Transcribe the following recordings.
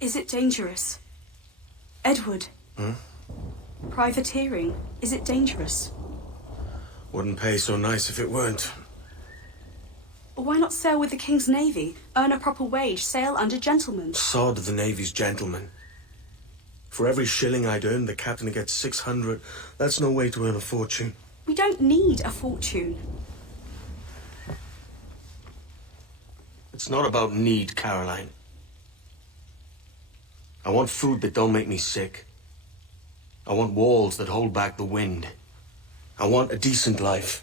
Is it dangerous? Edward? Hmm? Privateering, is it dangerous? Wouldn't pay so nice if it weren't. Why not sail with the King's Navy? Earn a proper wage, sail under gentlemen. Sod the Navy's gentlemen. For every shilling I'd earn, the captain gets 600. That's no way to earn a fortune. We don't need a fortune. It's not about need, Caroline. I want food that don't make me sick. I want walls that hold back the wind. I want a decent life.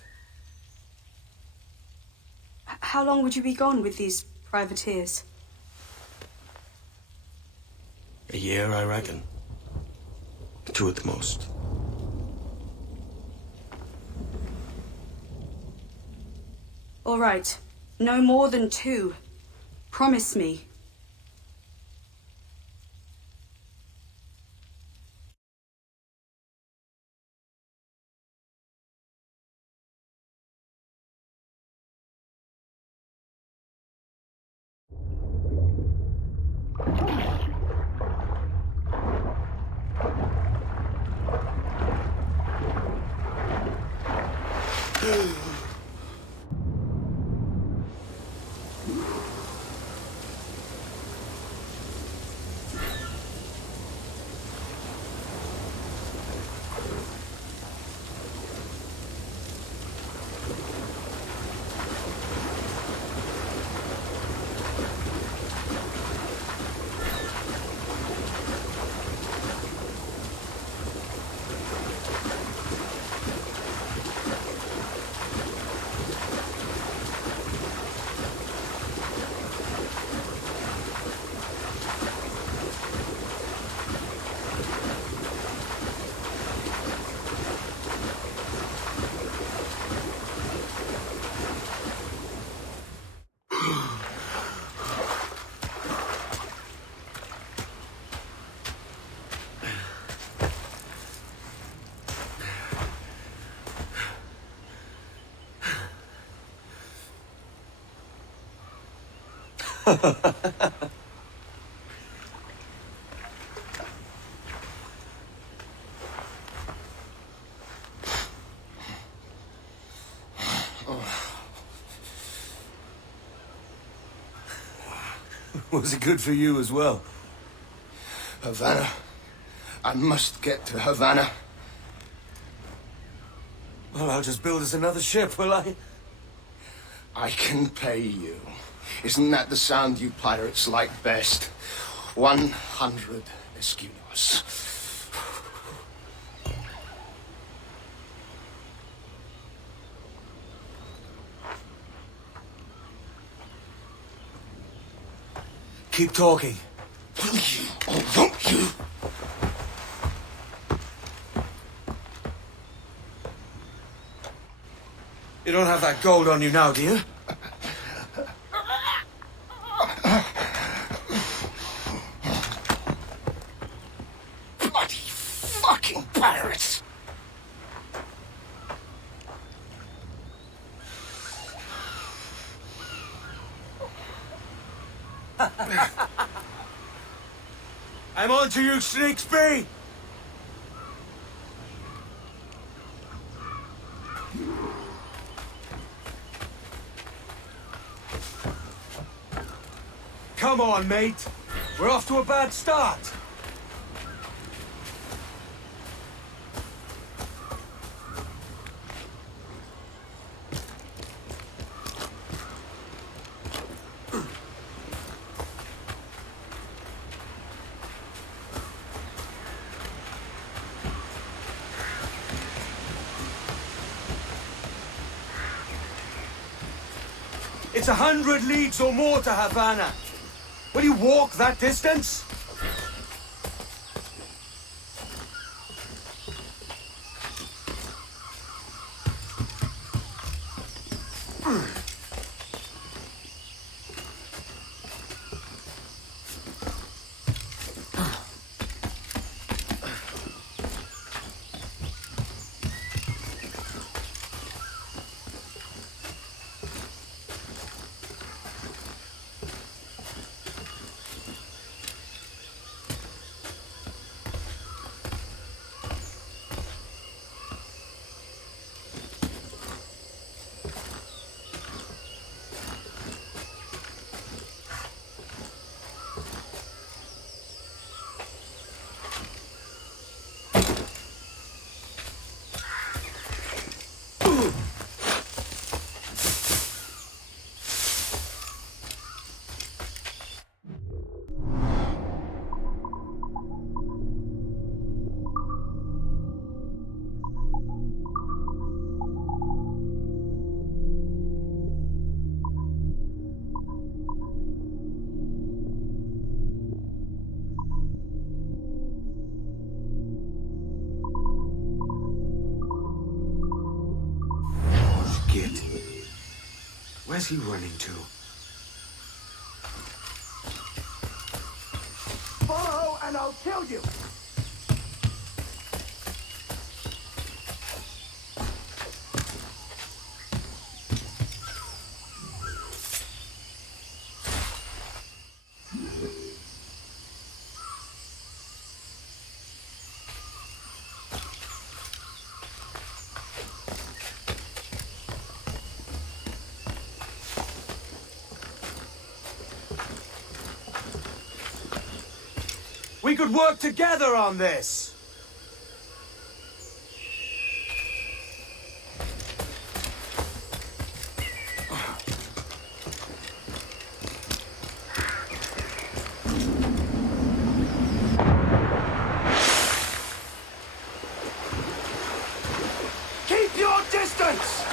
How long would you be gone with these privateers? A year, I reckon. 2 at the most. All right. No more than 2. Promise me. Was it good for you as well? Havana. I must get to Havana. Well, I'll just build us another ship, will I? I can pay you. Isn't that the sound you pirates like best? 100 escudos. Keep talking. Will you or won't you? You don't have that gold on you now, do you? Bloody fucking pirates! I'm on to you, Sneaksby! Come on, mate. We're off to a bad start. It's 100 leagues or more to Havana. Will you walk that distance? Where's he running to? Follow and I'll kill you! We could work together on this! Keep your distance!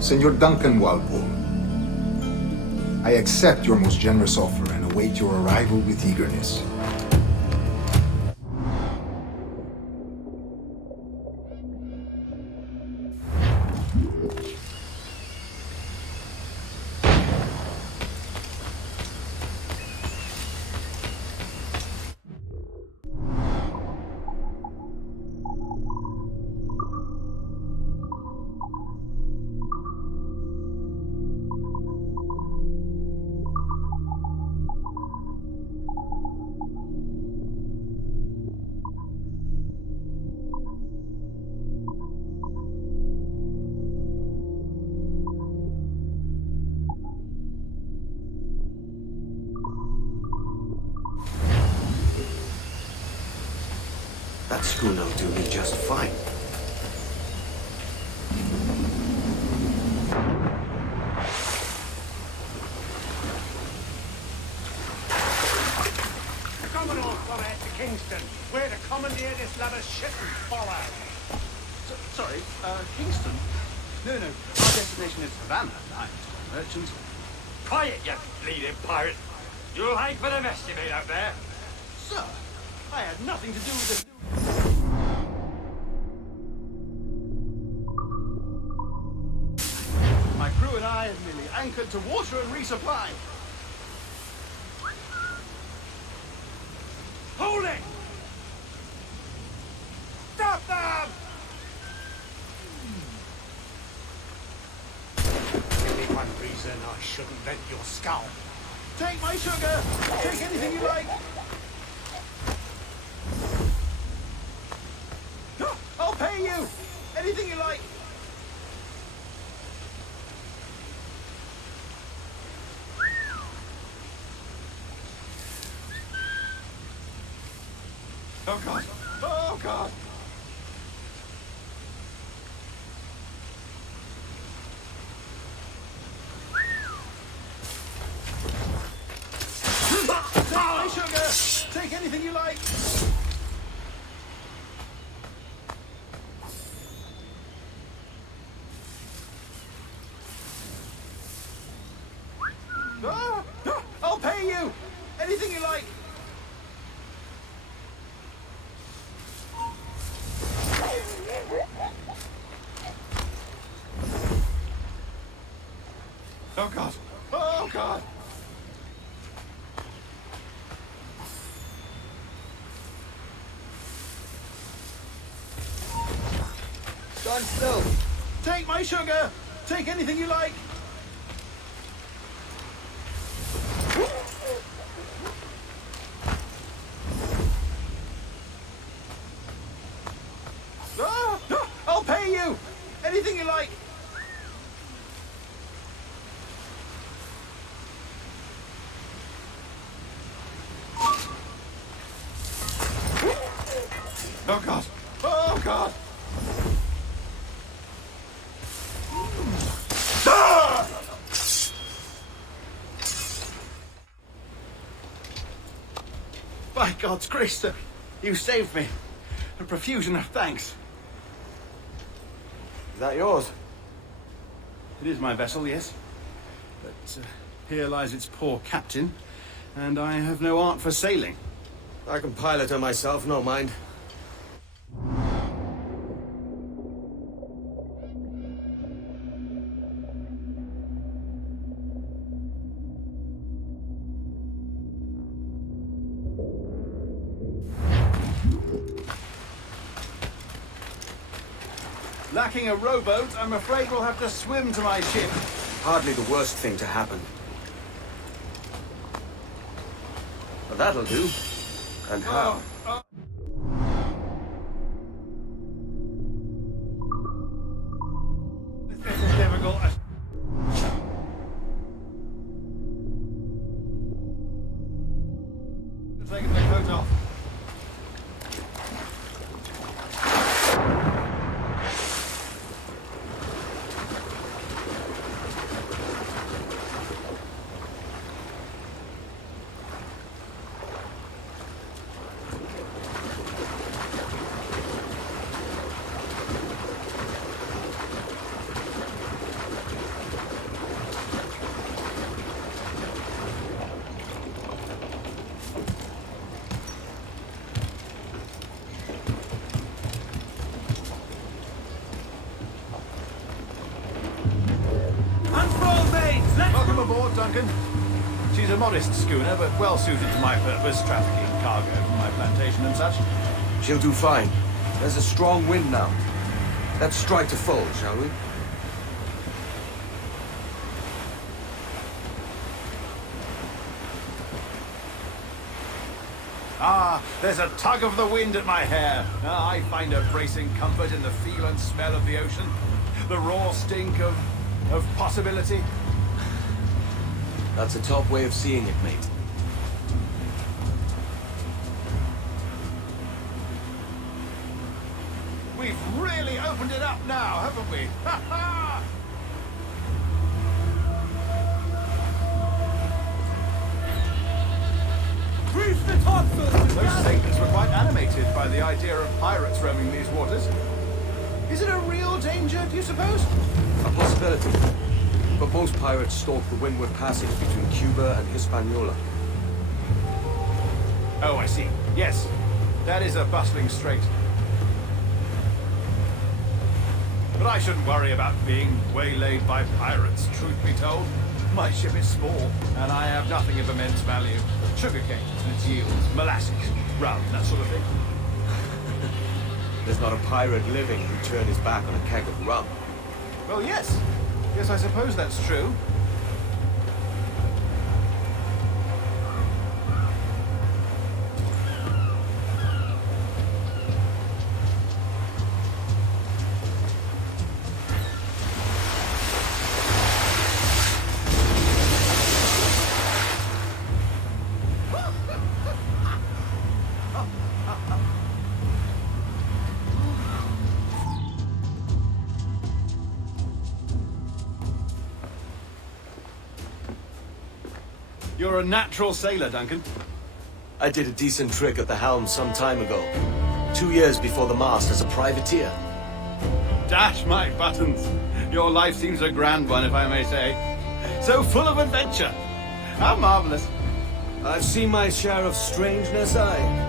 Senor Duncan Walpole, I accept your most generous offer and await your arrival with eagerness. That schooner'll do me just fine. Commodore Follett to Kingston. We're to commandeer this lather ship and follow. Sorry, Kingston? No, our destination is Havana. I'm a merchant. Quiet, you bleeding pirate. You'll hang for the mess you made out there. Sir, I had nothing to do with it. My crew and I have merely anchored to water and resupply. Hold it! Stop them! Only one reason I shouldn't vent your skull. Take my sugar! Take anything you like! I'll pay you! Anything you like! Oh God! Oh God! Take my sugar! Take anything you like! I'll pay you! Anything you like! Oh, God. Oh, God. Stand still. Take my sugar! Take anything you like! I'll pay you! Anything you like! Oh, God! Oh, God! By God's grace, sir, you saved me. A profusion of thanks. Is that yours? It is my vessel, yes. But here lies its poor captain, and I have no art for sailing. I can pilot her myself, no mind. Lacking a rowboat, I'm afraid we'll have to swim to my ship. Hardly the worst thing to happen. But that'll do. And how? This is difficult. Taking the coat off. Welcome aboard, Duncan. She's a modest schooner, but well suited to my purpose, trafficking cargo from my plantation and such. She'll do fine. There's a strong wind now. Let's strike to full, shall we? Ah, there's a tug of the wind at my hair. Ah, I find a bracing comfort in the feel and smell of the ocean. The raw stink of possibility. That's a top way of seeing it, mate. We've really opened it up now, haven't we? Ha ha! Grease the topsails! Those sailors were quite animated by the idea of pirates roaming these waters. Is it a real danger, do you suppose? A possibility. But most pirates stalk the windward passage between Cuba and Hispaniola. Oh, I see. Yes, that is a bustling strait. But I shouldn't worry about being waylaid by pirates, truth be told. My ship is small, and I have nothing of immense value. Sugarcane and its yields, molasses, rum, that sort of thing. There's not a pirate living who'd turn his back on a keg of rum. Well, yes. Yes, I suppose that's true. You're a natural sailor, Duncan. I did a decent trick at the helm some time ago. 2 years before the mast as a privateer. Dash my buttons. Your life seems a grand one, if I may say. So full of adventure. How marvelous. I've seen my share of strangeness, aye.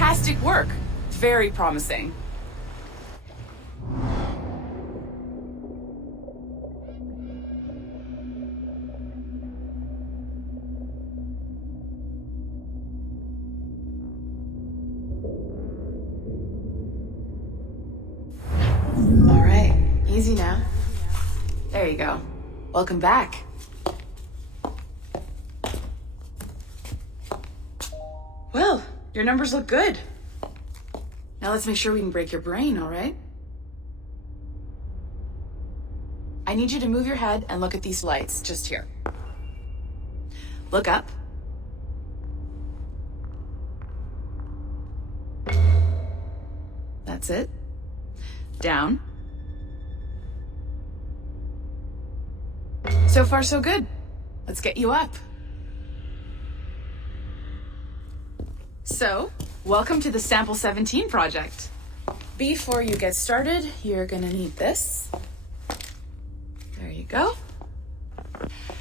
Fantastic work. Very promising. All right, easy now. There you go. Welcome back. Well, your numbers look good. Now let's make sure we can break your brain, all right? I need you to move your head and look at these lights just here. Look up. That's it. Down. So far, so good. Let's get you up. So, welcome to the Sample 17 project. Before you get started, you're gonna need this. There you go.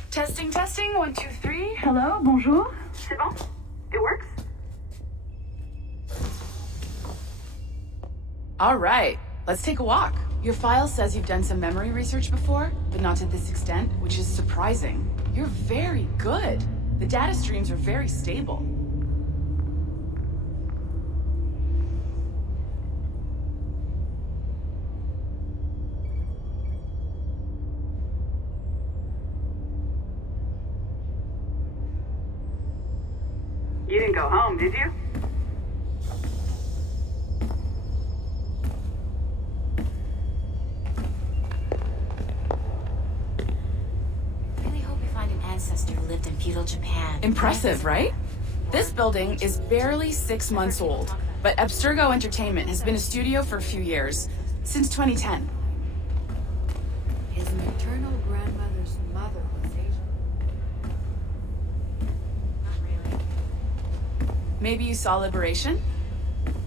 Testing, testing, 1, 2, 3. Hello, bonjour. C'est bon? It works? All right, let's take a walk. Your file says you've done some memory research before, but not to this extent, which is surprising. You're very good. The data streams are very stable. You didn't go home, did you? Really hope you find an ancestor who lived in feudal Japan. Impressive, right? This building is barely 6 months old, but Abstergo Entertainment has been a studio for a few years, since 2010. His maternal grandmother's mother was Asian. Not really. Maybe you saw Liberation?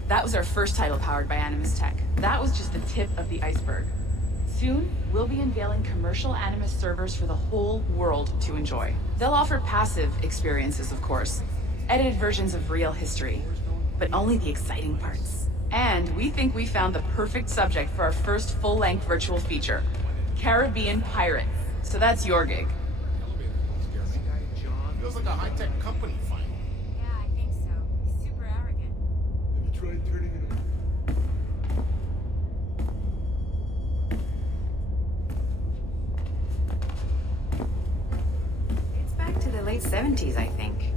That was our first title powered by Animus Tech. That was just the tip of the iceberg. Soon, we'll be unveiling commercial Animus servers for the whole world to enjoy. They'll offer passive experiences, of course, edited versions of real history, but only the exciting parts. And we think we found the perfect subject for our first full-length virtual feature, Caribbean Pirates. So that's your gig. Feels like a high-tech company fight. Yeah, I think so. He's super arrogant. Have you tried turning it on? It's back to the late 70s, I think.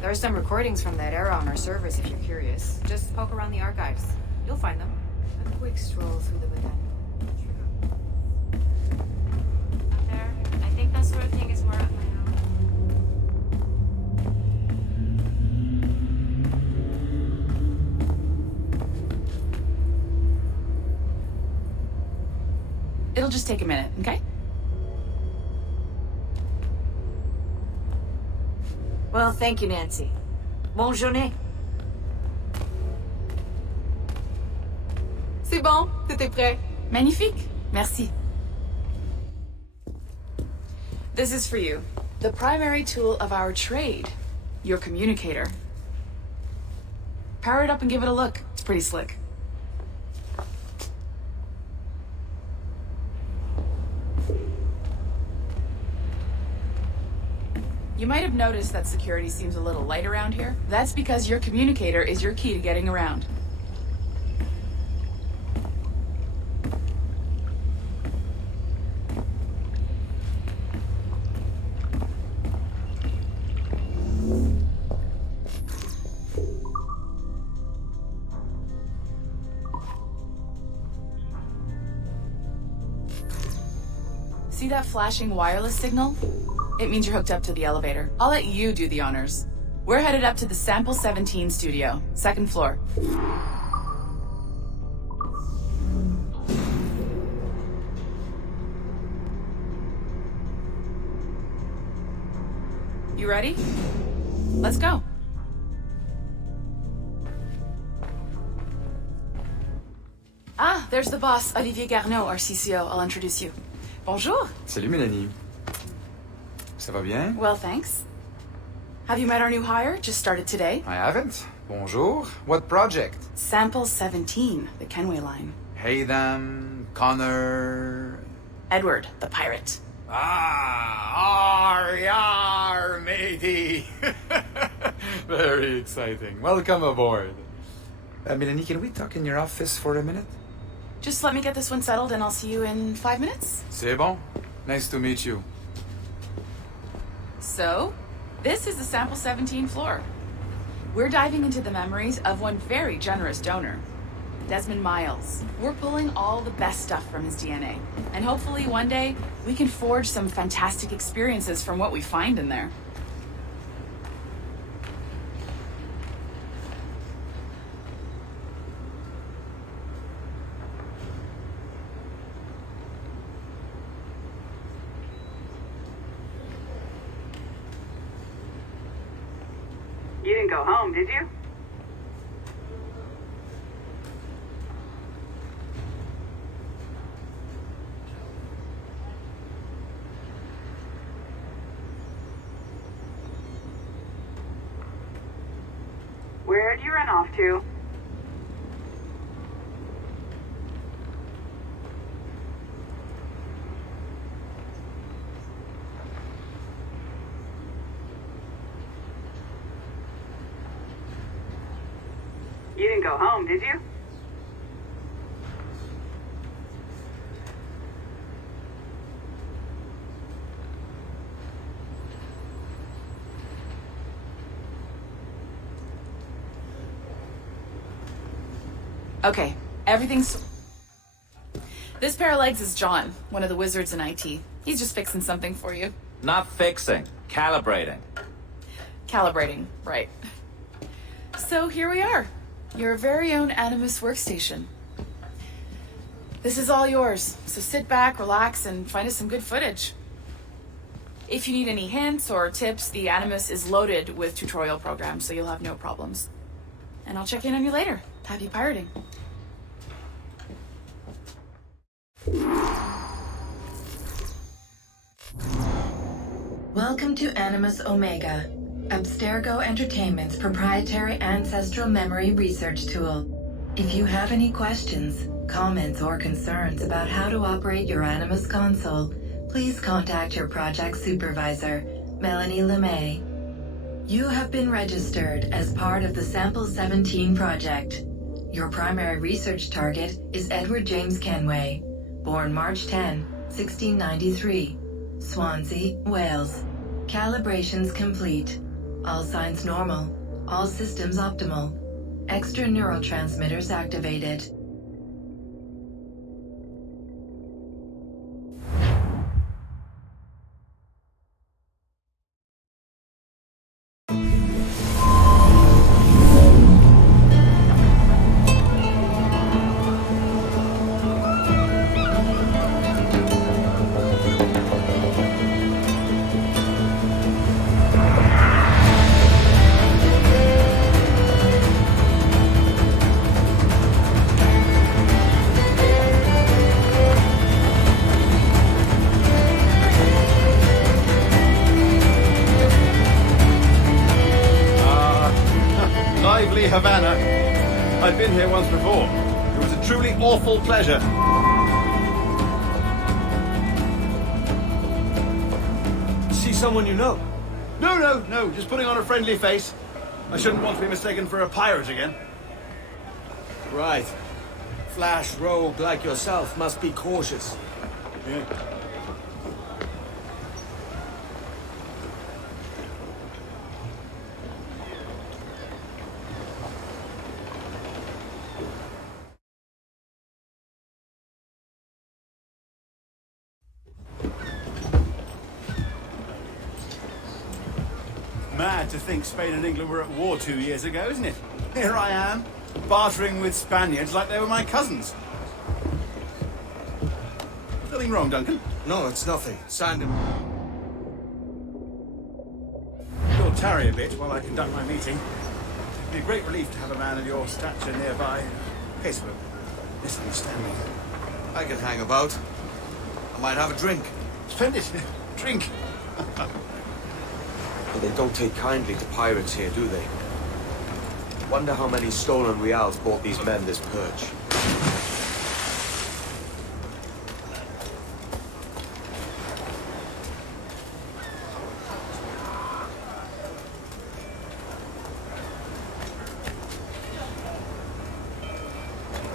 There are some recordings from that era on our servers if you're curious. Just poke around the archives. You'll find them. A quick stroll through the botanical. Up there, I think that sort of thing is more up my alley. It'll just take a minute, okay? Well, thank you, Nancy. Bonne journée. C'est bon, tout est prêt. Magnifique. Merci. This is for you. The primary tool of our trade. Your communicator. Power it up and give it a look. It's pretty slick. You might have noticed that security seems a little light around here. That's because your communicator is your key to getting around. See that flashing wireless signal? It means you're hooked up to the elevator. I'll let you do the honors. We're headed up to the Sample 17 studio, 2nd floor. You ready? Let's go. Ah, there's the boss, Olivier Garneau, our CCO. I'll introduce you. Bonjour. Salut Mélanie. Ça va bien? Well, thanks. Have you met our new hire? Just started today. I haven't. Bonjour. What project? Sample 17, the Kenway line. Haytham, Connor... Edward, the pirate. Ah, yar, matey. Very exciting. Welcome aboard. Melanie, can we talk in your office for a minute? Just let me get this one settled and I'll see you in 5 minutes. C'est bon. Nice to meet you. So, this is the Sample 17 floor. We're diving into the memories of one very generous donor, Desmond Miles. We're pulling all the best stuff from his DNA. And hopefully one day, we can forge some fantastic experiences from what we find in there. You didn't go home, did you? Where'd you run off to? You didn't go home, did you? Okay, everything's... This pair of legs is John, one of the wizards in IT. He's just fixing something for you. Not fixing, calibrating. Calibrating, right. So here we are, your very own Animus workstation. This is all yours, so sit back, relax, and find us some good footage. If you need any hints or tips, the Animus is loaded with tutorial programs, so you'll have no problems. And I'll check in on you later. Happy pirating. Welcome to Animus Omega, Abstergo Entertainment's proprietary ancestral memory research tool. If you have any questions, comments, or concerns about how to operate your Animus console, please contact your project supervisor, Melanie LeMay. You have been registered as part of the Sample 17 project. Your primary research target is Edward James Kenway, born March 10, 1693, Swansea, Wales. Calibrations complete. All signs normal. All systems optimal. Extra neurotransmitters activated. Lively Havana. I've been here once before. It was a truly awful pleasure. See someone you know? No, just putting on a friendly face. I shouldn't want to be mistaken for a pirate again. Right. Flash rogue like yourself must be cautious. Yeah. Mad to think Spain and England were at war 2 years ago, isn't it? Here I am, bartering with Spaniards like they were my cousins. Nothing wrong, Duncan? No, it's nothing. Sand him. You'll tarry a bit while I conduct my meeting. It'd be a great relief to have a man of your stature nearby. In case of a misunderstanding. I can hang about. I might have a drink. Splendid. Drink. But they don't take kindly to pirates here, do they? Wonder how many stolen reals bought these men this perch.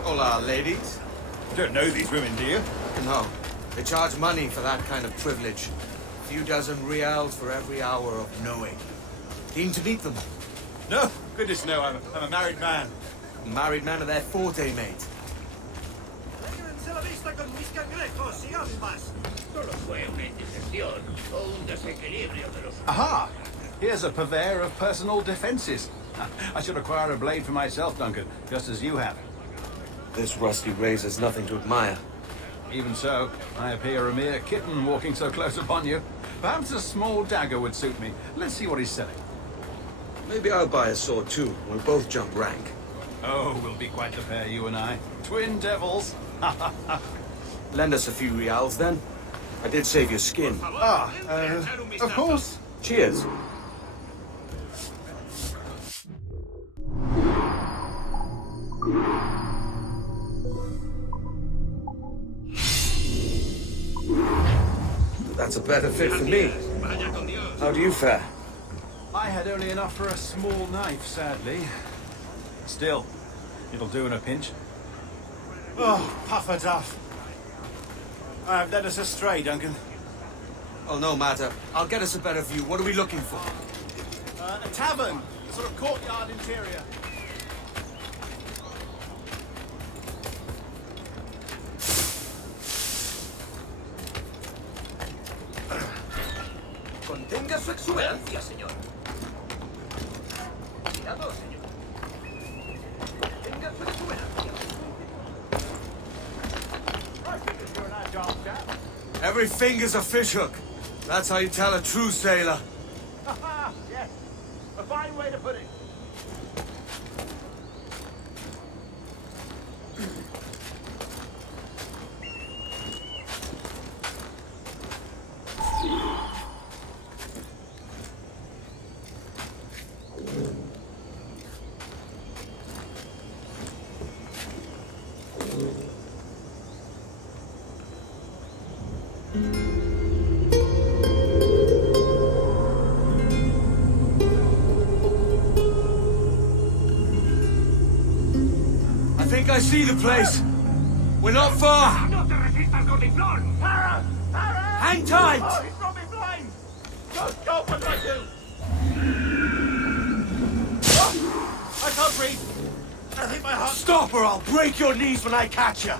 Hola, ladies. Don't know these women, do you? No. They charge money for that kind of privilege. A few dozen reals for every hour of knowing. Keen to meet them? No, goodness no, I'm a married man. Married man of their forte, mate. Aha! Here's a purveyor of personal defenses. I should acquire a blade for myself, Duncan, just as you have. This rusty razor's nothing to admire. Even so, I appear a mere kitten walking so close upon you. Perhaps a small dagger would suit me. Let's see what he's selling. Maybe I'll buy a sword too. We'll both jump rank. Oh, we'll be quite the pair, you and I. Twin devils. Lend us a few reals, then. I did save your skin. Of course. Cheers. That's a better fit for me. How do you fare? I had only enough for a small knife, sadly. Still, it'll do in a pinch. Oh, puffer duff. I've led us astray, Duncan. Oh, no matter. I'll get us a better view. What are we looking for? A tavern, a sort of courtyard interior. Contenga su excelencia, señor. Cuidado, señor. Contenga su excelencia. Every finger's a fishhook. That's how you tell a true sailor. Yes, a fine way to put it. I think I see the place. We're not far. No te resistas, Godiflón! Hang tight! Oh, he's got me blind! Don't go, what do I do? I can't breathe. I think my heart... Stop or I'll break your knees when I catch you.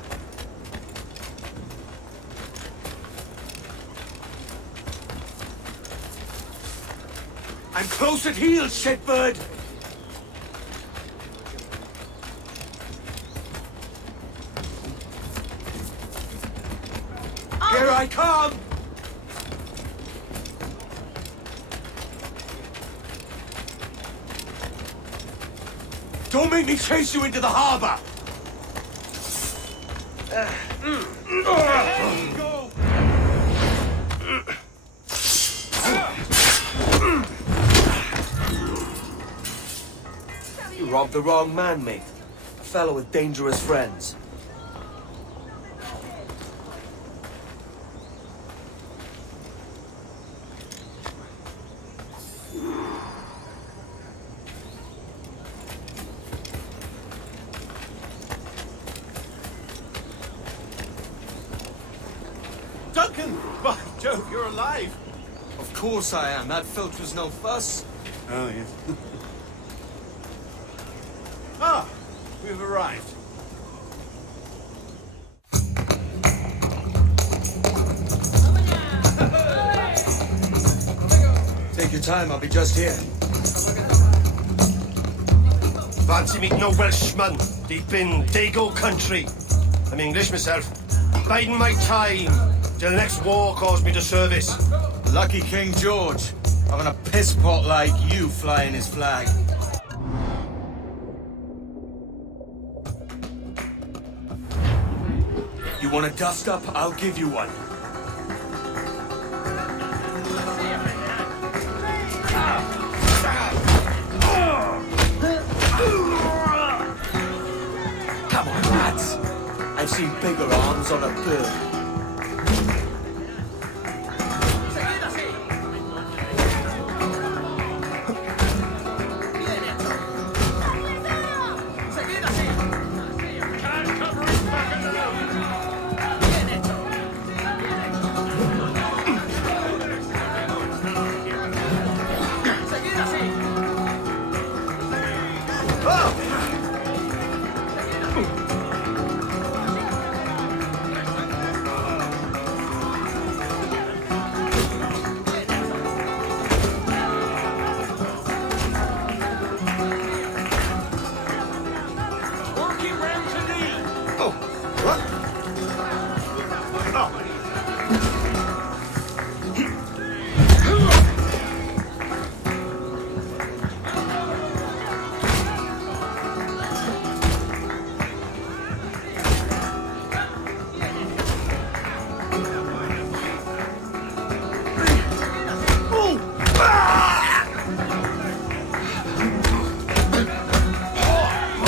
I'm close at heel, shitbird. Here I come! Don't make me chase you into the harbor! Go! You robbed the wrong man, mate. A fellow with dangerous friends. Duncan! By Jove, you're alive! Of course I am. That filch was no fuss. Oh, yes. Ah, we've arrived. Take your time, I'll be just here. Fancy meeting no Welshman deep in Dago country. I'm English myself. Biding my time till the next war calls me to service. Lucky King George, having a piss pot like you flying his flag. You want a dust up? I'll give you one. seen bigger arms on a bird.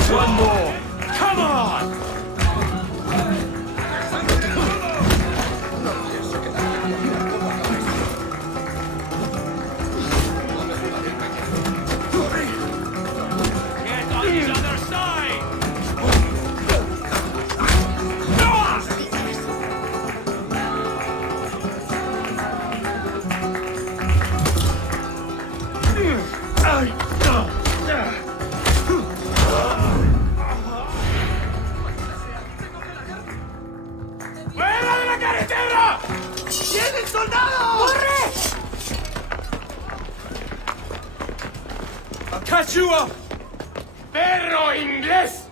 One more! Come on! Get on the other side! ¡Fuera de la carretera! ¡Vienen soldados! ¡Corre! I'll catch you up! ¡Perro inglés!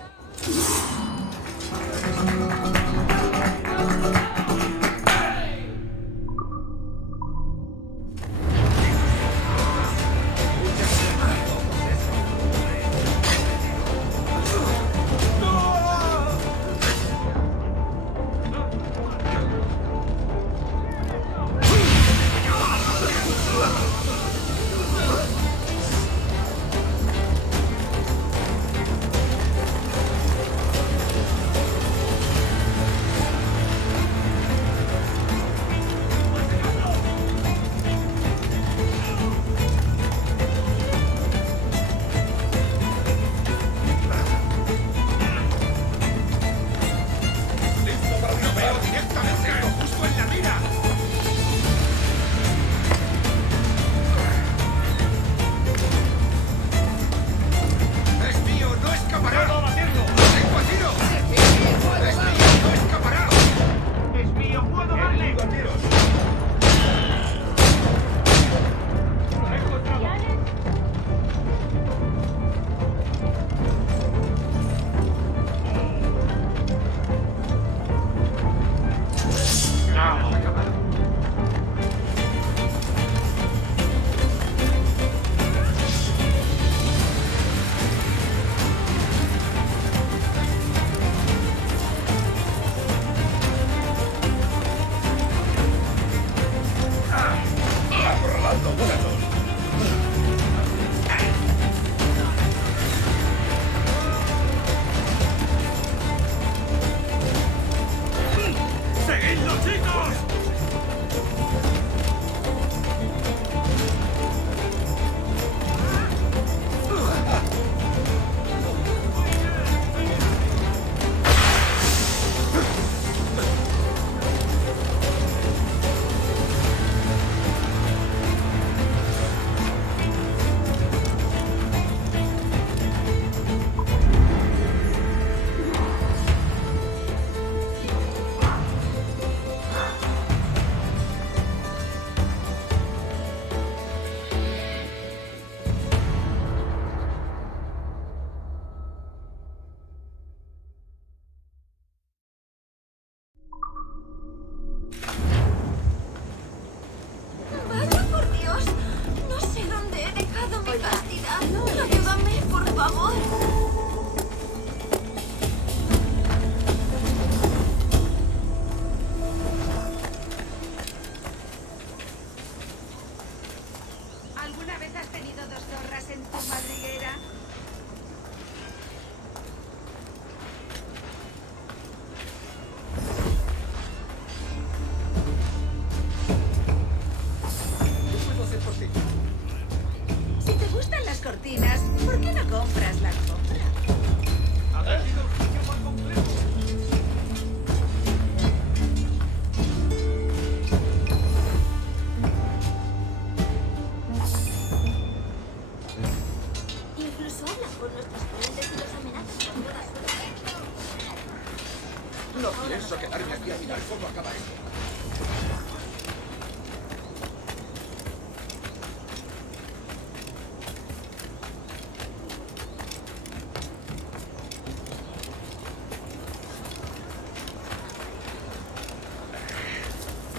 No pienso quedarme aquí a mirar cómo acaba esto.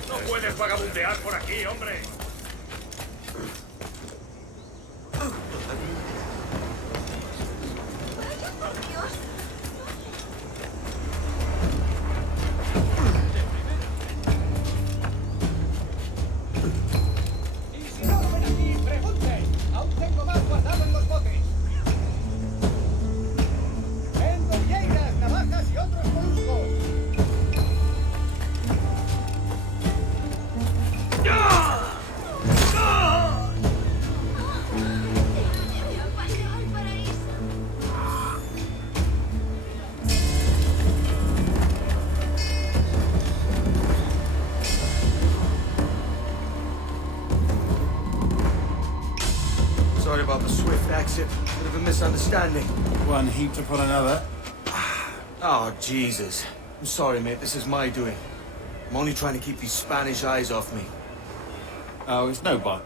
No puedes vagabundear por aquí, hombre. Y si no lo ven aquí, pregunte. Aún tengo más guardado en los botes. Vendo vieiras, navajas y otros moluscos. Sorry about the swift exit. Bit of a misunderstanding. One heaped upon another. Oh, Jesus. I'm sorry, mate. This is my doing. I'm only trying to keep these Spanish eyes off me. Oh, it's no bother.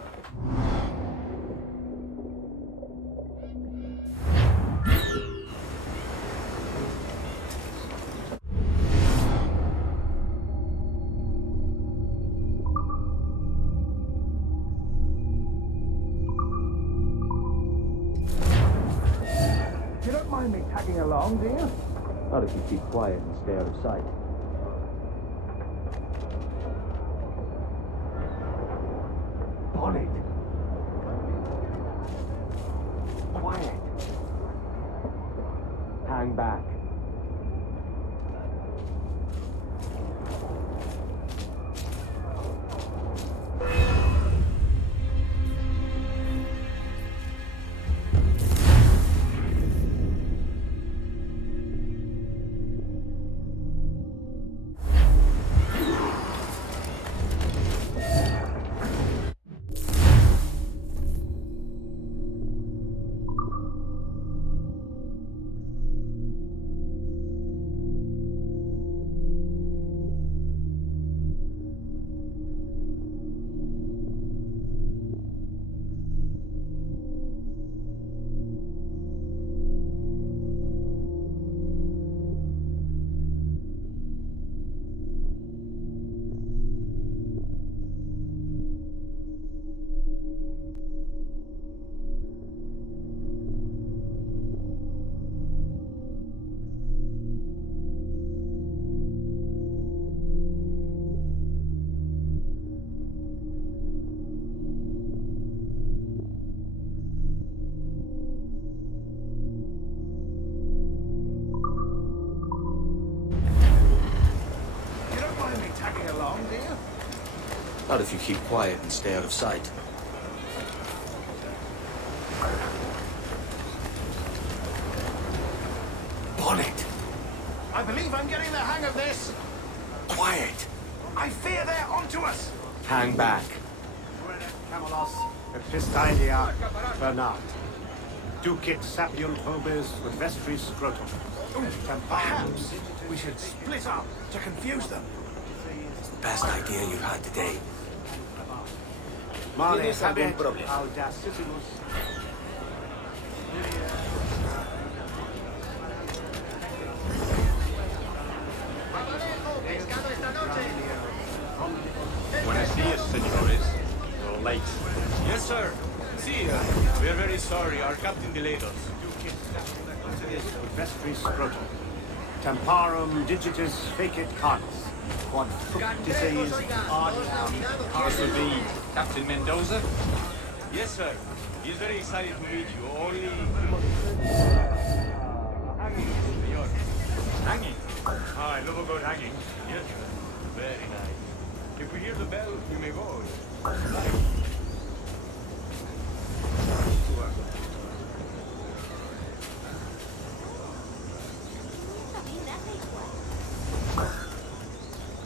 You don't mind me tagging along, do you? Not if you keep quiet and stay out of sight. Bonnet. Quiet. Hang back. You don't mind me tagging along, do you? Not if you keep quiet and stay out of sight. Bonnet. I believe I'm getting the hang of this. Quiet. I fear they're onto us. Hang back. Camelos, Epistylia, Bernard. Ducit sapium hobes with vestry scrotum. Perhaps we should split up to confuse them. Best idea you've had today. Male ¿Tienes algún habet problema? audacissimus. Buenos dias, senores. You're late. Yes, sir. See, we are very sorry. Our captain delayed us. Vestry scrotum. Temparum digitis fecit canis. Quod fructices ardiam. This would be Captain Mendoza? Yes, sir. He is very excited to meet you. Only... Hanging, senor. Hanging? Ah, I love a good hanging. Yes, sir. Very nice. If we hear the bell, we may go.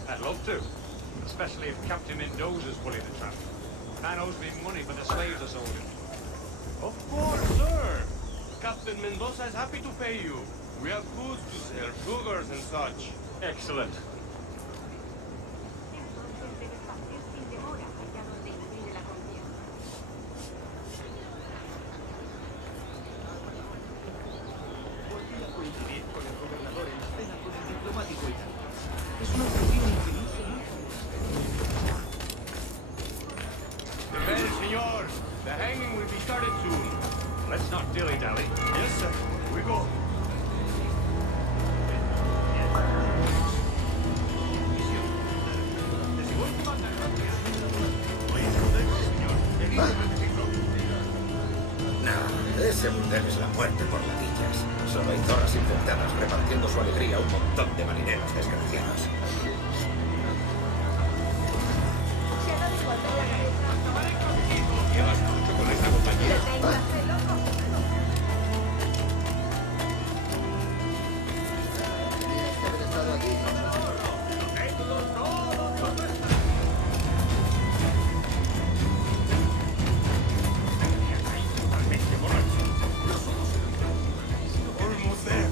I'd love to. Especially if Captain Mendoza's pulling the trap. Man owes me money for the slaves I sold him. Of course, sir. Captain Mendoza is happy to pay you. We have goods to sell, sugars and such. Excellent. The bell, senor. The hanging will be started soon. Let's not dilly-dally. Yes, sir. We go. No, ese burdel es la muerte por latillas. Solo hay zorras infectadas repartiendo su alegría a un montón de marineros desgraciados. Llevas mucho con esta compañía. Almost there.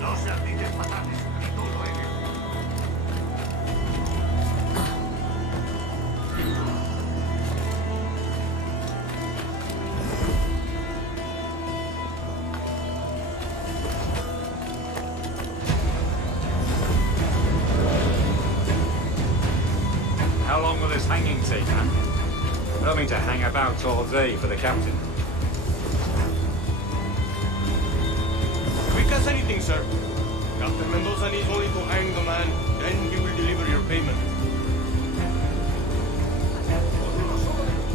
No se apliquen patates, ni tú lo eres. How long will this hanging take, man? I don't mean to hang about all day for the captain. Quick as anything, sir. Captain Mendoza needs only to hang the man, then he will deliver your payment.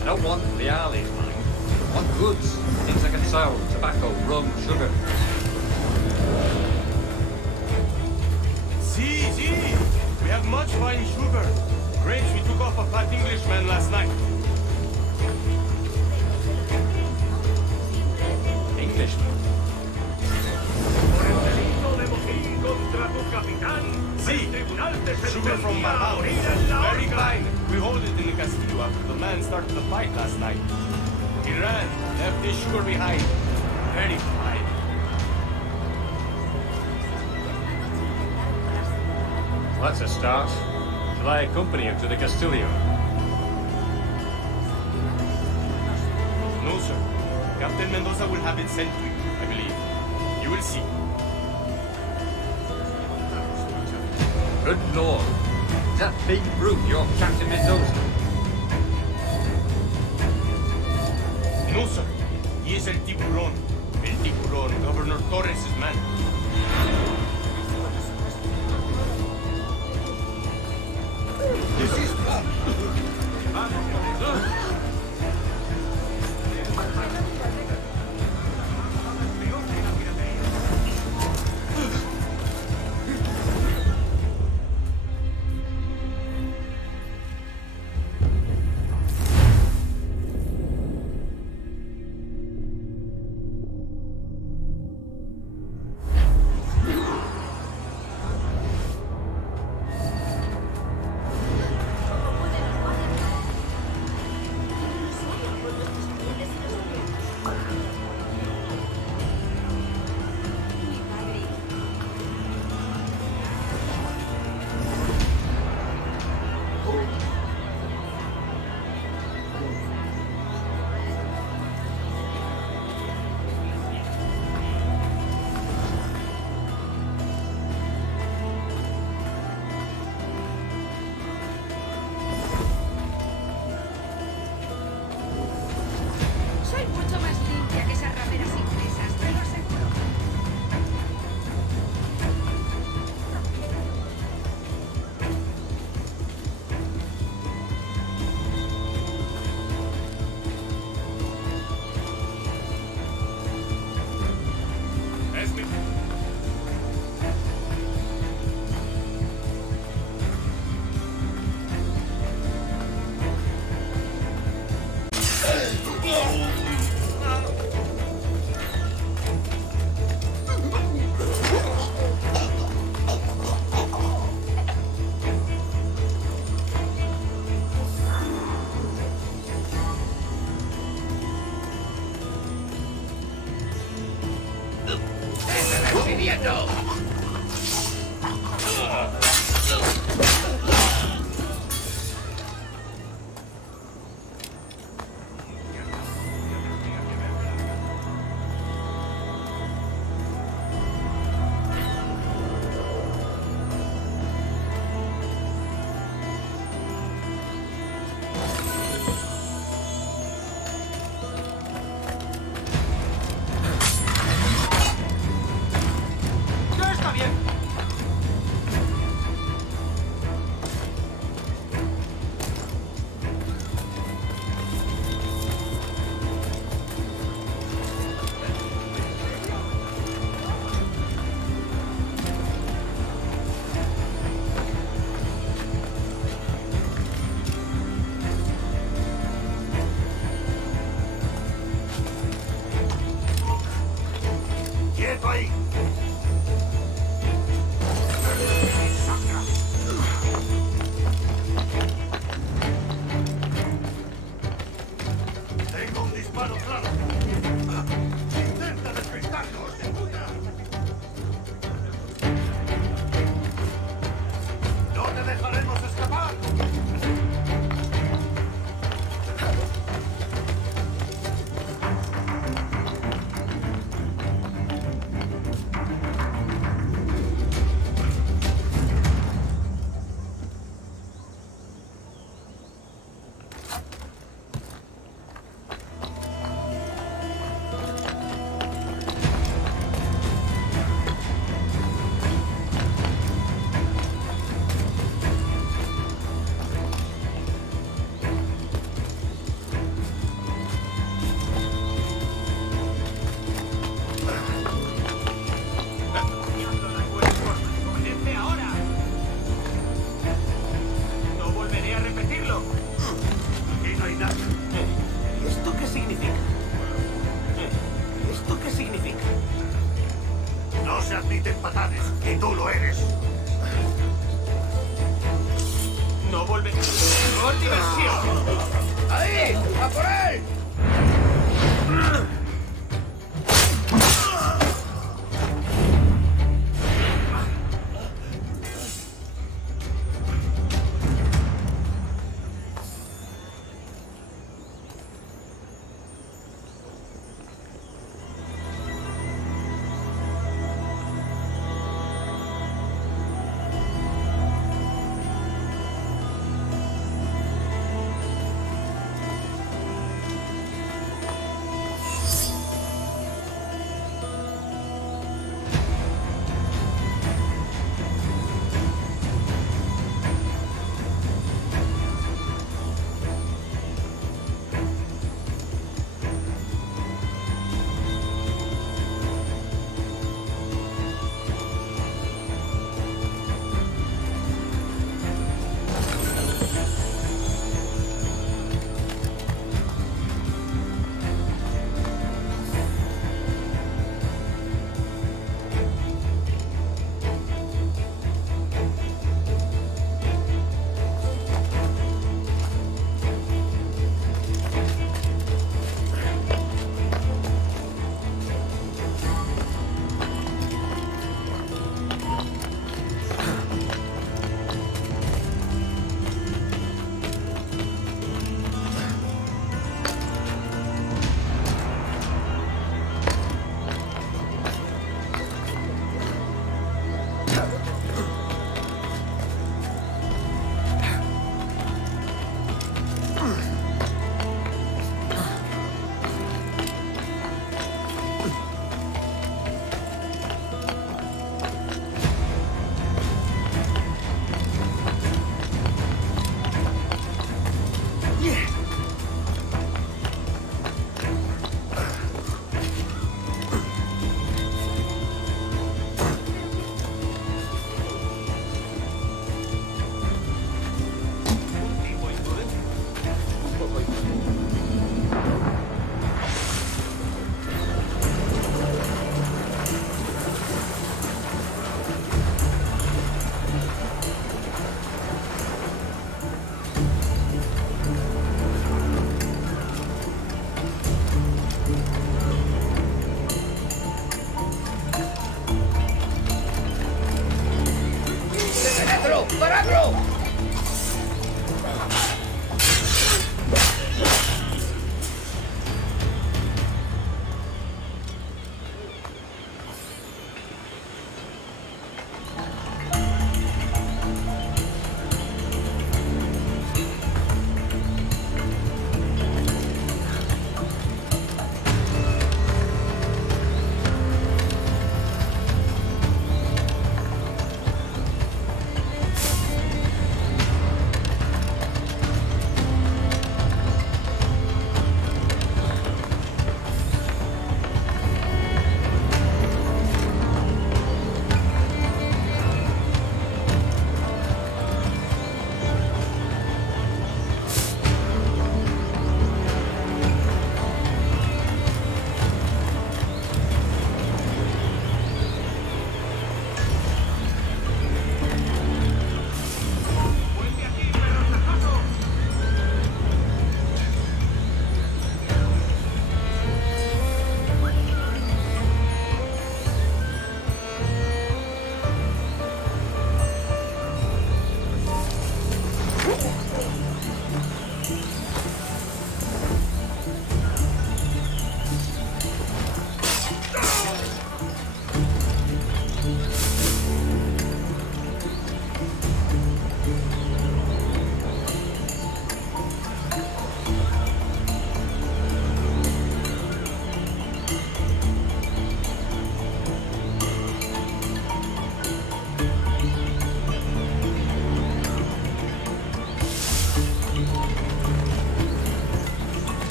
I don't want the alleys, man. I want goods. Things I can sell. Tobacco, rum, sugar. See, we have much fine sugar. Grapes we took off a fat Englishman last night. Englishman? See, sugar from Mabao. Very fine. We hold it in the castillo after the man started the fight last night. He ran, left his sugar behind. Very fine. Well, that's a start. Shall I accompany him to the Castillo? No, sir. Captain Mendoza will have it sent to you, I believe. You will see. Good lord. Is that big brute your Captain Mendoza? No, sir. He is El Tiburon. El Tiburon, Governor Torres' man. This is que esas rameras inglesas, te lo aseguro. Es mi... ¡Pidiendo! ¡Ya está bien! ¡Quieto ahí! Tengo un disparo claro. Intenta despistarnos, de puta. No te dejaremos escapar. ¡Obedece ahora! No volveré a repetirlo. Aquí no hay nada. ¿Esto qué significa? ¿Esto qué significa? No se admiten patanes, y tú lo eres. No volveré. ¡Por diversión! ¡Ahí! ¡A por él!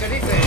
que dice.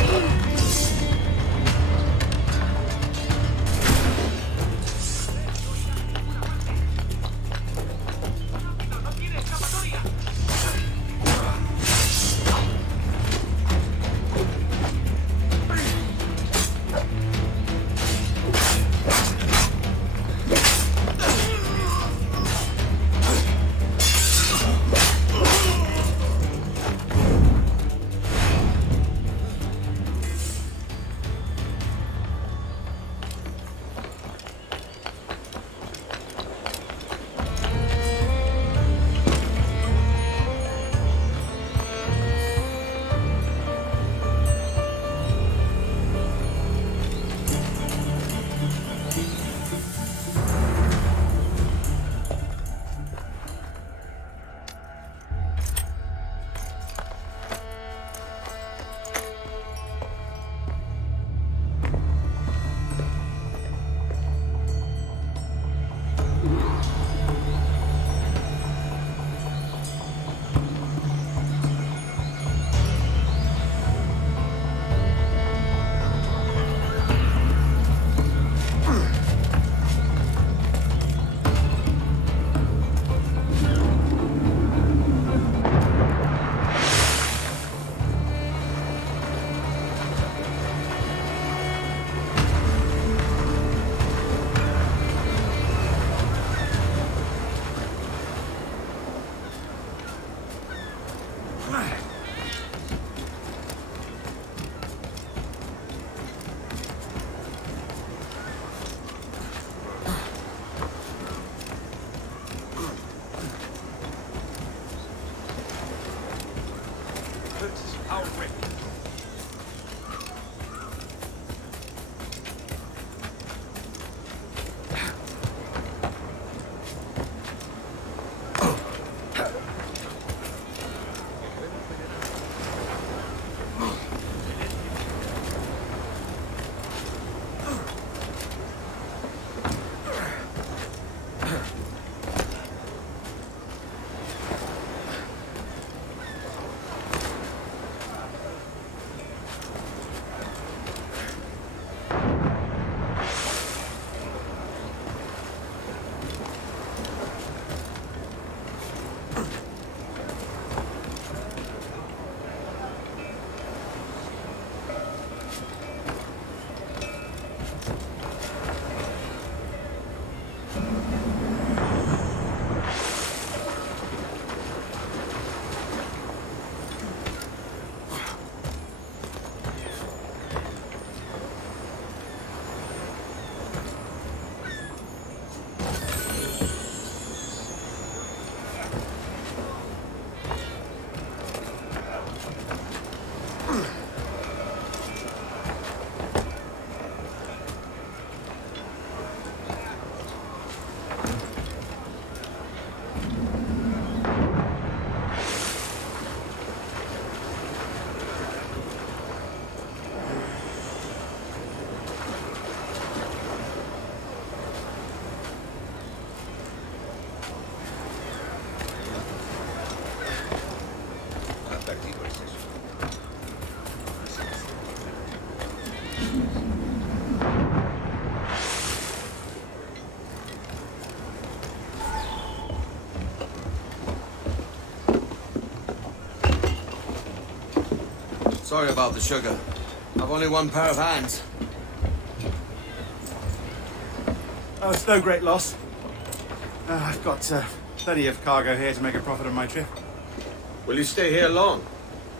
Sorry about the sugar. I've only one pair of hands. Oh, it's no great loss. I've got plenty of cargo here to make a profit on my trip. Will you stay here long?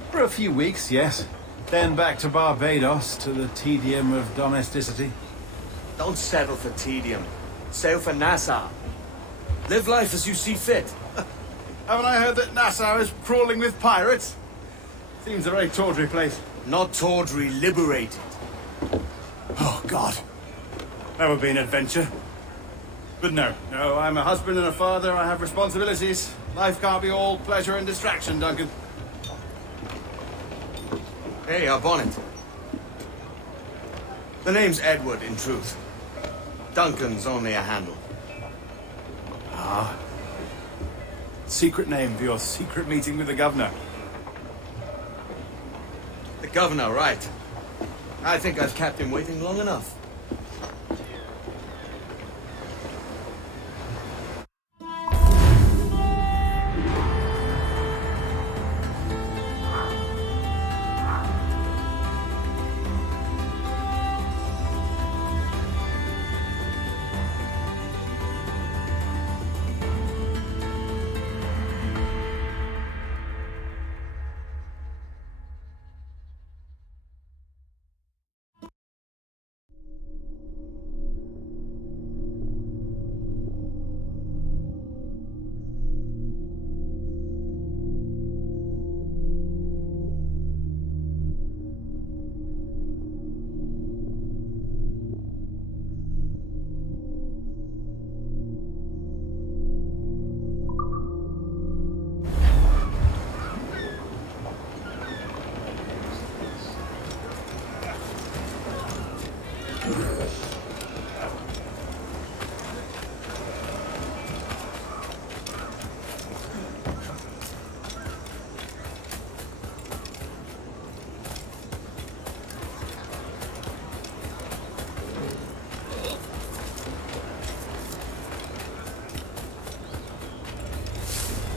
For a few weeks, yes. Then back to Barbados, to the tedium of domesticity. Don't settle for tedium. Sail for Nassau. Live life as you see fit. Haven't I heard that Nassau is crawling with pirates? Seems a very tawdry place. Not tawdry, liberated. Oh, God. That would be an adventure. But no, I'm a husband and a father. I have responsibilities. Life can't be all pleasure and distraction, Duncan. Hey, our bonnet. The name's Edward, in truth. Duncan's only a handle. Ah. Secret name for your secret meeting with the governor. The governor, right. I think I've kept him waiting long enough.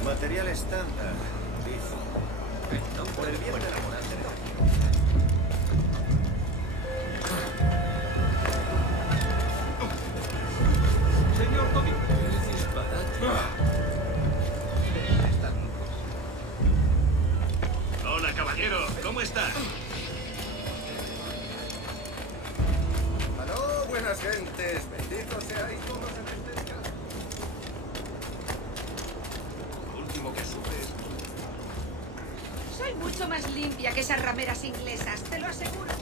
Material estándar, dice. No por el bien de la moral de la... Señor Domingo, ¿qué disparate? Hola, caballero. ¿Cómo está? Aló, buenas gentes. Benditos seáis todos en este día. Lo último que supe es... Soy mucho más limpia que esas rameras inglesas, te lo aseguro.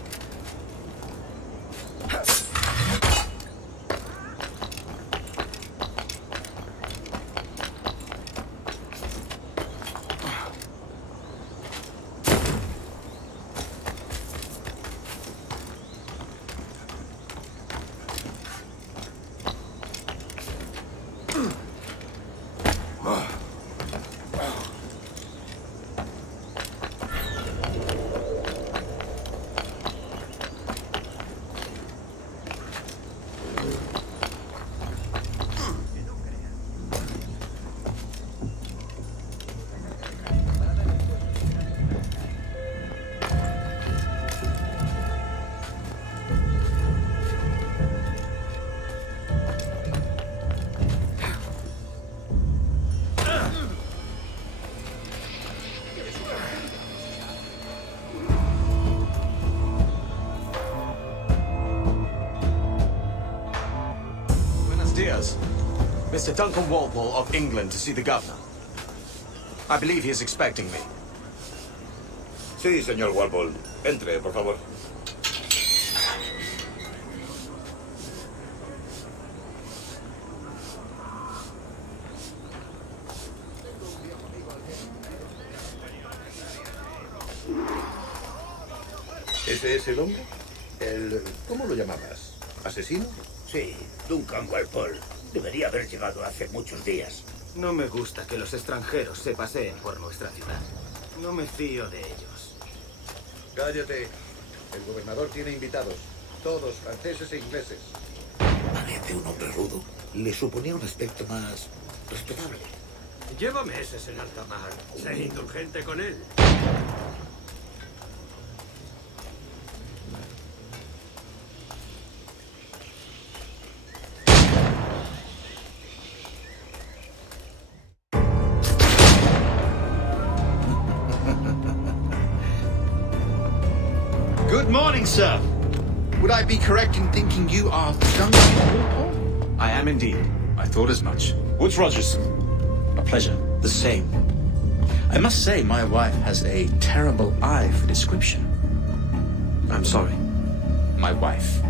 Diaz. Mr. Duncan Walpole of England to see the governor. I believe he is expecting me. Sí, señor Walpole. Entre, por favor. ¿Ese es el hombre? ¿Cómo lo llamabas? ¿Asesino? Sí, Duncan Walpole. Debería haber llegado hace muchos días. No me gusta que los extranjeros se paseen por nuestra ciudad. No me fío de ellos. Cállate. El gobernador tiene invitados. Todos franceses e ingleses. Parece un hombre rudo. Le suponía un aspecto más respetable. Llévame ese en alta mar. Sé indulgente con él. Good morning, sir. Would I be correct in thinking you are Duncan Walpole? I am indeed. I thought as much. Woods Rogers. A pleasure. The same. I must say, my wife has a terrible eye for description. I'm sorry. My wife.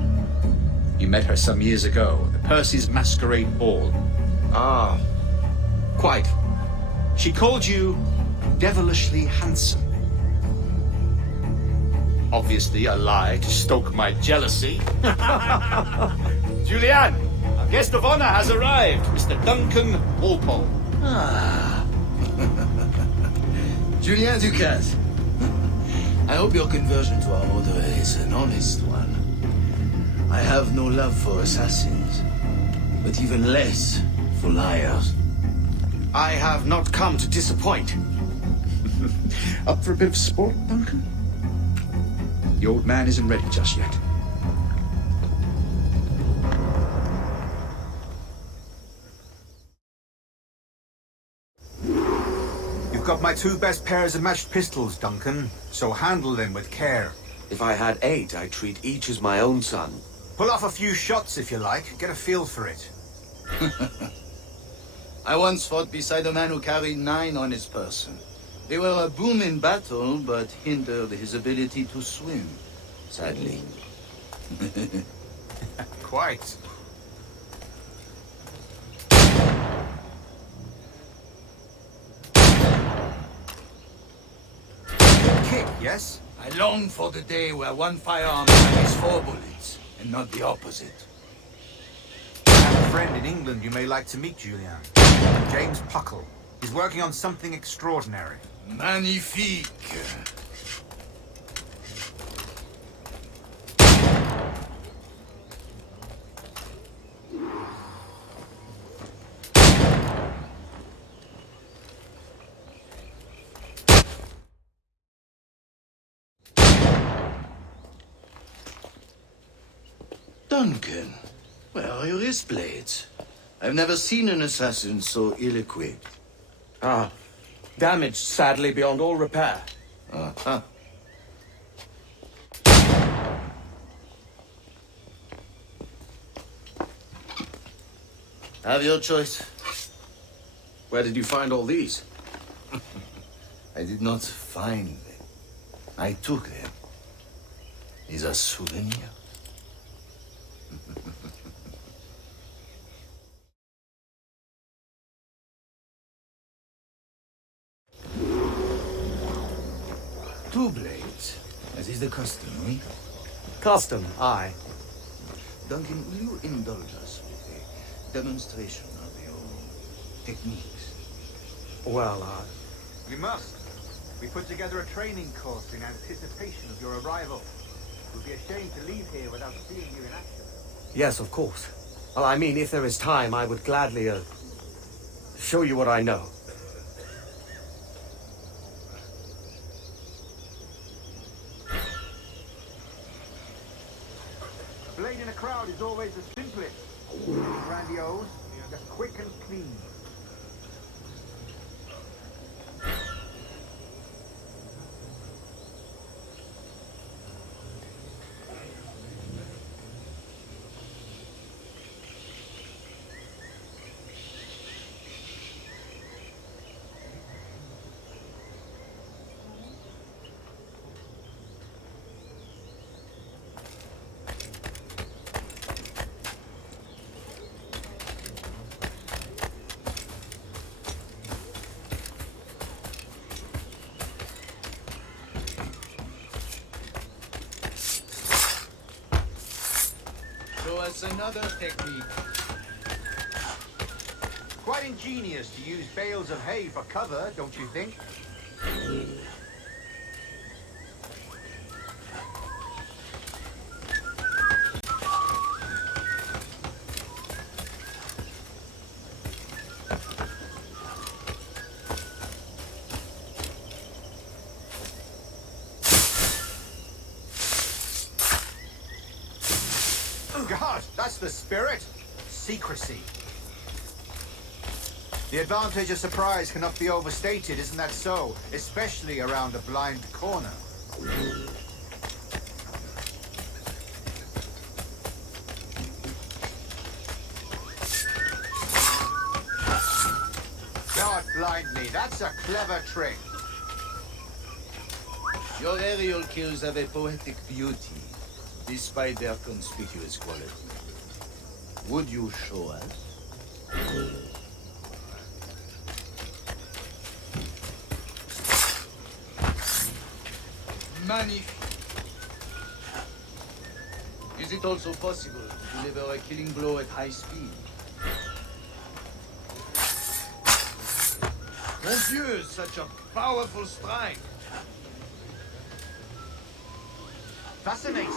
You met her some years ago at the Percy's Masquerade Ball. Ah, quite. She called you devilishly handsome. Obviously a lie to stoke my jealousy. Julianne, our guest of honor has arrived, Mr. Duncan Walpole. Ah. Julien Ducasse. I hope your conversion to our order is an honest one. I have no love for assassins, but even less for liars. I have not come to disappoint. Up for a bit of sport, Duncan? The old man isn't ready just yet. You've got my 2 best pairs of matched pistols, Duncan, so handle them with care. If I had 8, I'd treat each as my own son. Pull off a few shots if you like, get a feel for it. I once fought beside a man who carried 9 on his person. They were a boon in battle, but hindered his ability to swim, sadly. Quite. Kick, yes? I long for the day where one firearm carries 4 bullets, and not the opposite. I have a friend in England you may like to meet, Julian. James Puckle. He's working on something extraordinary. Magnifique! Duncan, where are your wrist blades? I've never seen an assassin so ill-equipped. Ah, damaged sadly beyond all repair. Uh-huh. Have your choice. Where did you find all these? I did not find them. I took them. Is a souvenir. Two blades, as is the custom, oui? Custom, aye. Duncan, will you indulge us with a demonstration of your techniques? Well, We must. We put together a training course in anticipation of your arrival. It would be a shame to leave here without seeing you in action. yes, of course. Well, I mean, if there is time, I would gladly, show you what I know. A blade in a crowd is always the simplest. Grandiose, just quick and clean. Show us another technique. Quite ingenious to use bales of hay for cover, don't you think? God, that's the spirit. Secrecy. The advantage of surprise cannot be overstated, isn't that so? Especially around a blind corner. God blind me, that's a clever trick. Your aerial kills have a poetic beauty, despite their conspicuous quality. Would you show us? Magnifique. Is it also possible to deliver a killing blow at high speed? Mon Dieu, such a powerful strike! Fascinating.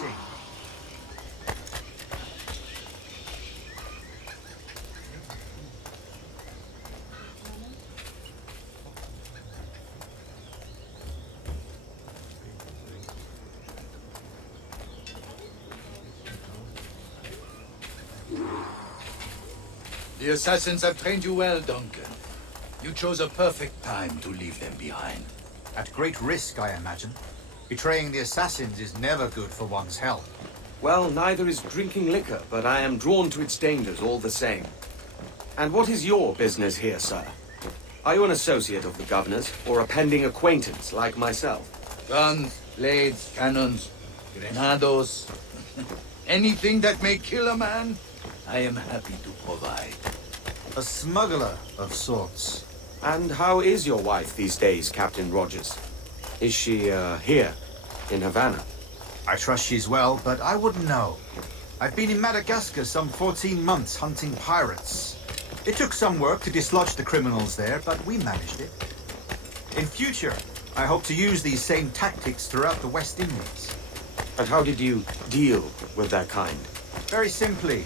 The assassins have trained you well, Duncan. You chose a perfect time to leave them behind. At great risk, I imagine. Betraying the assassins is never good for one's health. Well, neither is drinking liquor, but I am drawn to its dangers all the same. And what is your business here, sir? Are you an associate of the governor's, or a pending acquaintance like myself? Guns, blades, cannons, grenados, anything that may kill a man, I am happy to provide. A smuggler of sorts. And how is your wife these days, Captain Rogers? Is she, here, in Havana? I trust she's well, but I wouldn't know. I've been in Madagascar some 14 months hunting pirates. It took some work to dislodge the criminals there, but we managed it. In future, I hope to use these same tactics throughout the West Indies. And how did you deal with that kind? Very simply.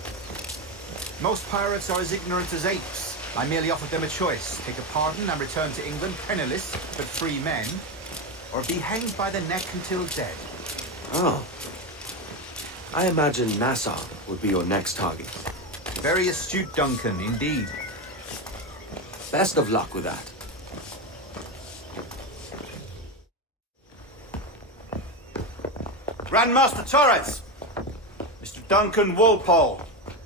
Most pirates are as ignorant as apes. I merely offered them a choice. Take a pardon and return to England penniless, but free men, or be hanged by the neck until dead. Oh. I imagine Nassau would be your next target. Very astute, Duncan, indeed. Best of luck with that. Grandmaster Torres! Mr. Duncan Walpole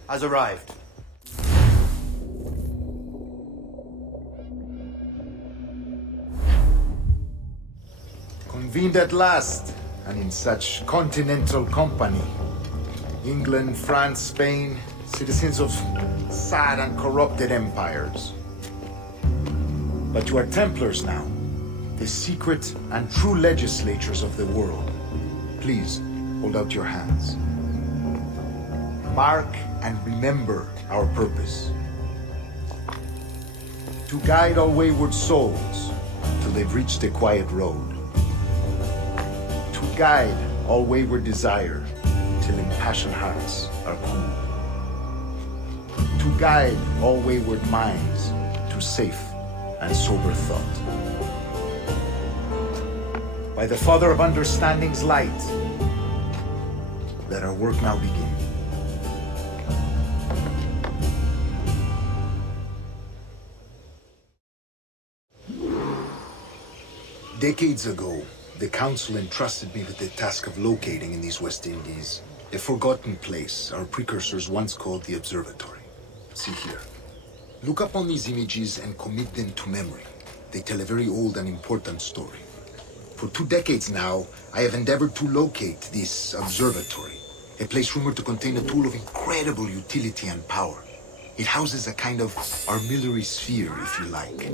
has arrived. Convened at last, and in such continental company. England, France, Spain, citizens of sad and corrupted empires. But you are Templars now, the secret and true legislators of the world. Please, hold out your hands. Mark and remember our purpose. To guide all wayward souls till they've reached the quiet road. To guide all wayward desire till impassioned hearts are cool. To guide all wayward minds to safe and sober thought. By the Father of Understanding's light, let our work now begin. Decades ago, the Council entrusted me with the task of locating in these West Indies a forgotten place our precursors once called the Observatory. See here. Look up on these images and commit them to memory. They tell a very old and important story. For 2 decades now, I have endeavored to locate this observatory, a place rumored to contain a tool of incredible utility and power. It houses a kind of armillary sphere, if you like.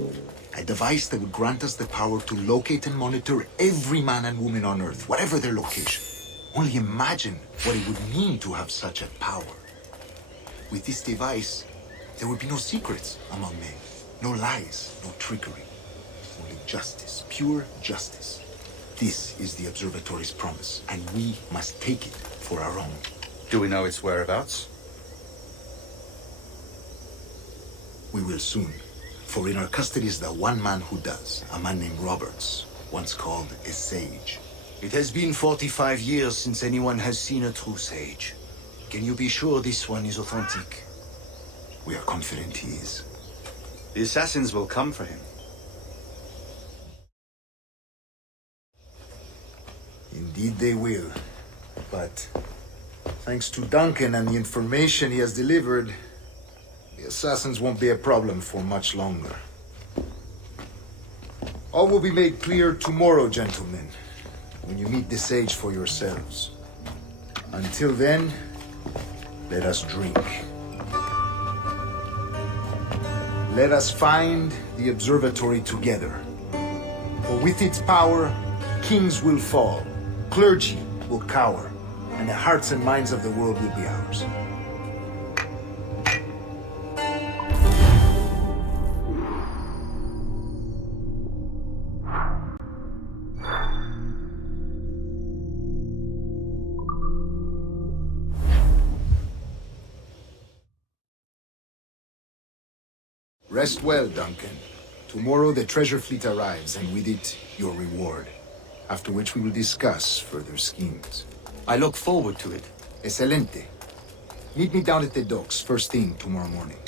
A device that would grant us the power to locate and monitor every man and woman on Earth, whatever their location. Only imagine what it would mean to have such a power. With this device, there would be no secrets among men, no lies, no trickery. Only justice, pure justice. This is the observatory's promise, and we must take it for our own. Do we know its whereabouts? We will soon. For in our custody is the one man who does, a man named Roberts, once called a sage. It has been 45 years since anyone has seen a true sage. Can you be sure this one is authentic? We are confident he is. The assassins will come for him. Indeed they will. But thanks to Duncan and the information he has delivered, the assassins won't be a problem for much longer. All will be made clear tomorrow, gentlemen, when you meet the sage for yourselves. Until then, let us drink. Let us find the observatory together. For with its power, kings will fall, clergy will cower, and the hearts and minds of the world will be ours. Rest well, Duncan. Tomorrow the treasure fleet arrives, and with it, your reward. After which we will discuss further schemes. I look forward to it. Excelente. Meet me down at the docks first thing tomorrow morning.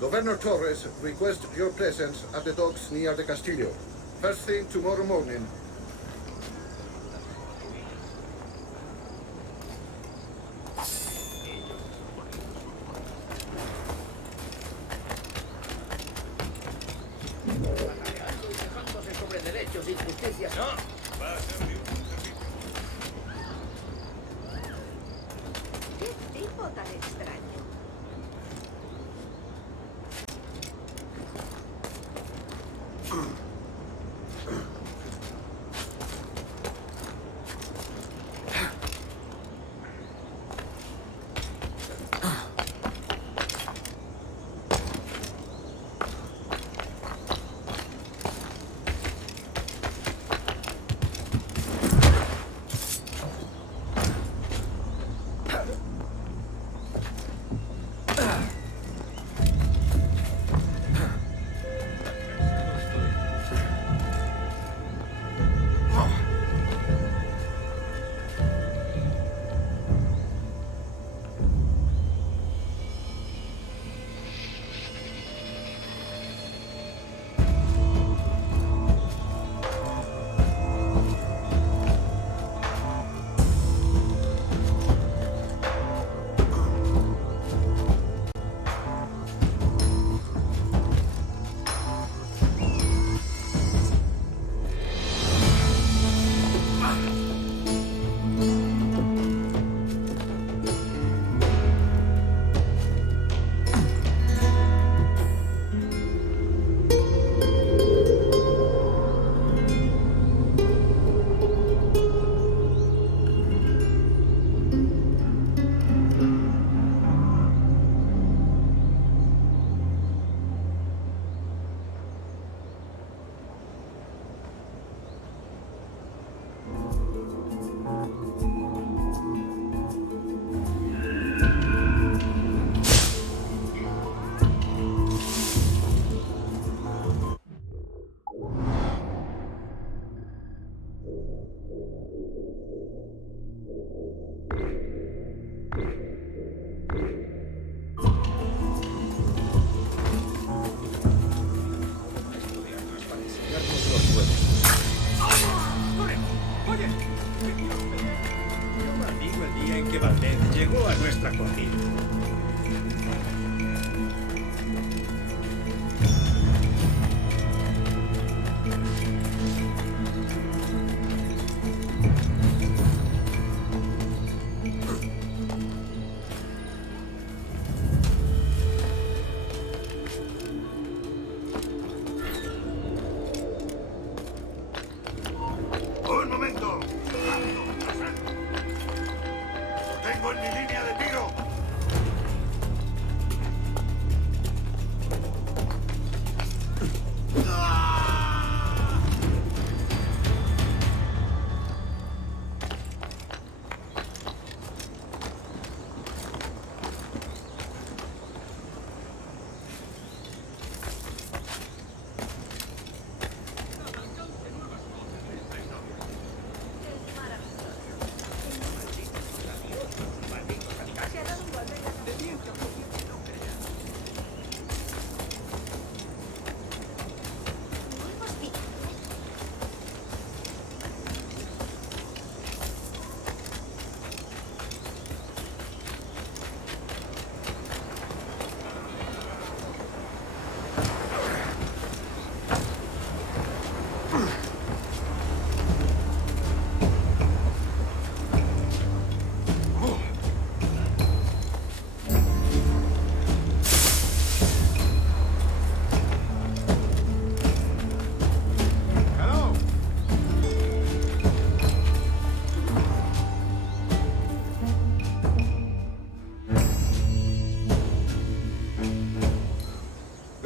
Governor Torres requests your presence at the docks near the Castillo. First thing tomorrow morning. ¿Qué tipo tan extraño? llegó a nuestra cocina. ¡Un momento! ¡Lo tengo en mi línea de tiro!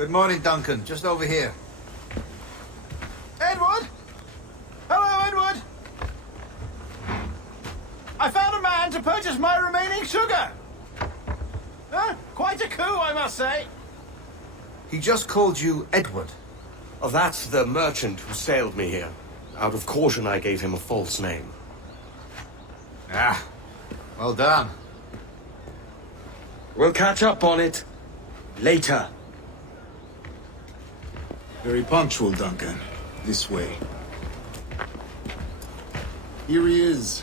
Good morning, Duncan. Just over here. Edward? Hello, Edward! I found a man to purchase Where's my remaining sugar? Huh? Quite a coup, I must say. He just called you Edward. Oh, that's the merchant who sailed me here. Out of caution, I gave him a false name. Ah, well done. We'll catch up on it later. Very punctual, Duncan. This way. Here he is.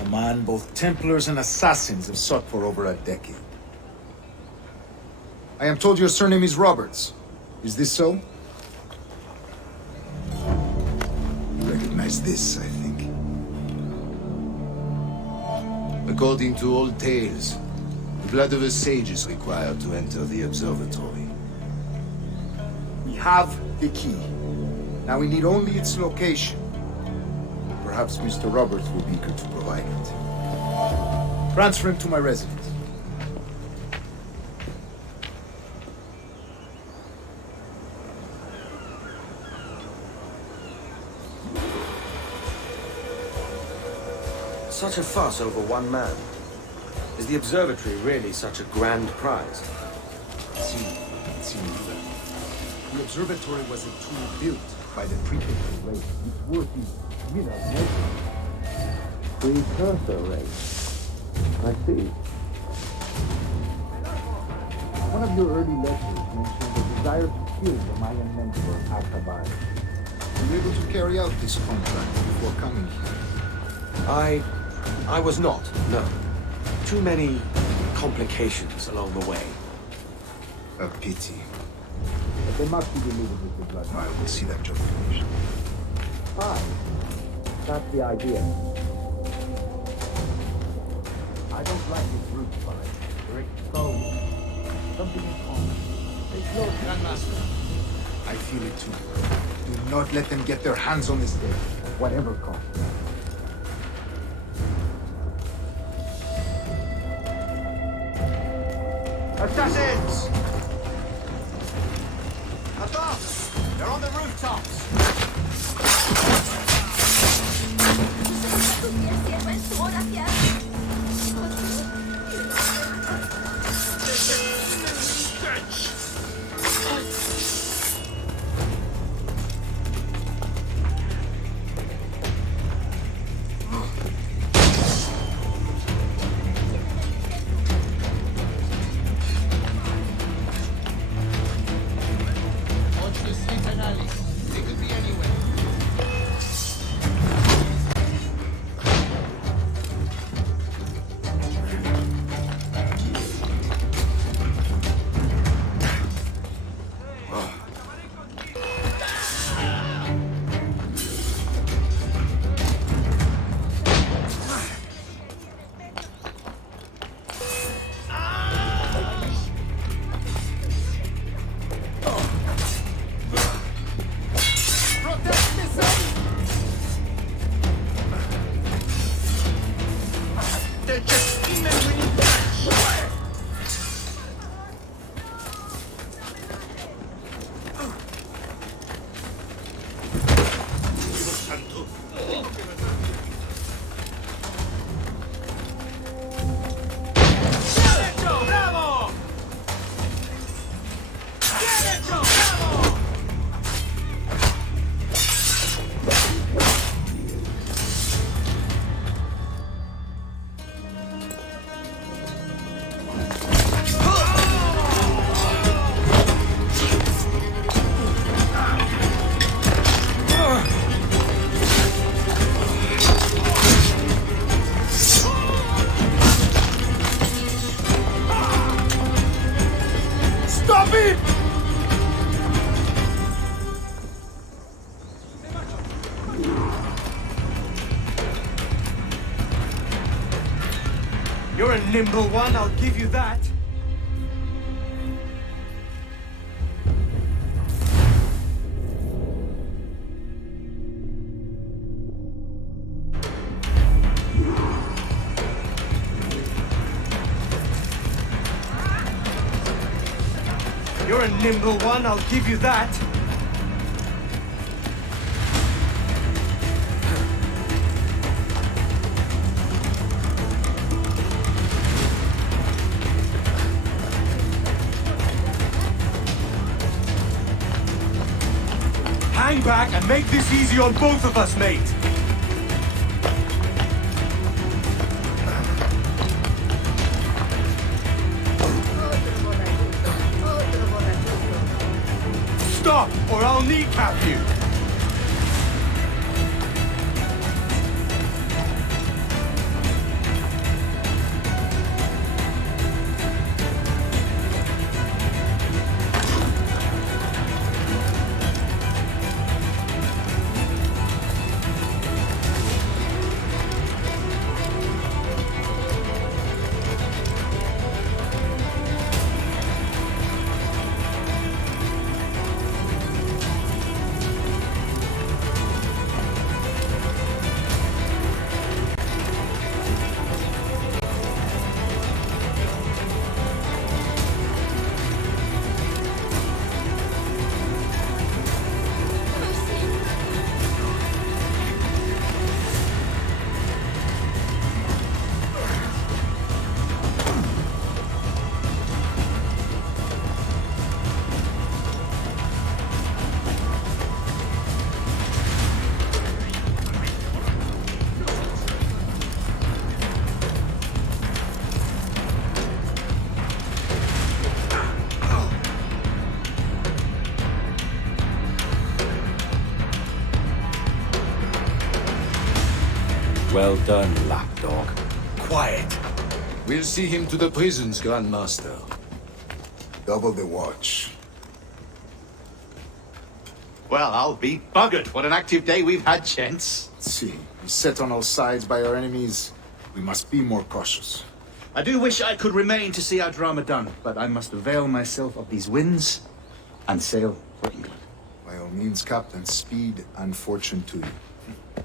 A man both Templars and Assassins have sought for over a decade. I am told your surname is Roberts. Is this so? You recognize this, I think. According to old tales, the blood of a sage is required to enter the observatory. We have the key. Now we need only its location. Perhaps Mr. Roberts will be eager to provide it. Transfer him to my residence. Such a fuss over one man. Is the observatory really such a grand prize? See, the observatory was a tool built by the Precursor race. Its worth is without measure. Precursor race? I see. One of your early letters mentioned the desire to kill the Mayan mentor, Atabai. Were you able to carry out this contract before coming here? I was not, no. Too many complications along the way. A pity. But they must be delivered with the blood. I will see that you're finished. Fine. That's the idea. I don't like this brute fight. They're exposed. Something in common. They Lord Grandmaster. I feel it too. Do not let them get their hands on this day, at whatever cost. Assassins! Above! They're on the rooftops! You're a nimble one, I'll give you that. You're a nimble one, I'll give you that. Hang back and make this easy on both of us, mate. Stop, or I'll kneecap you! Well done, lapdog. Quiet. We'll see him to the prisons, Grandmaster. Double the watch. Well, I'll be buggered. What an active day we've had, gents. See, beset on all sides by our enemies. We must be more cautious. I do wish I could remain to see our drama done, but I must avail myself of these winds and sail for England. By all means, Captain, speed and fortune to you.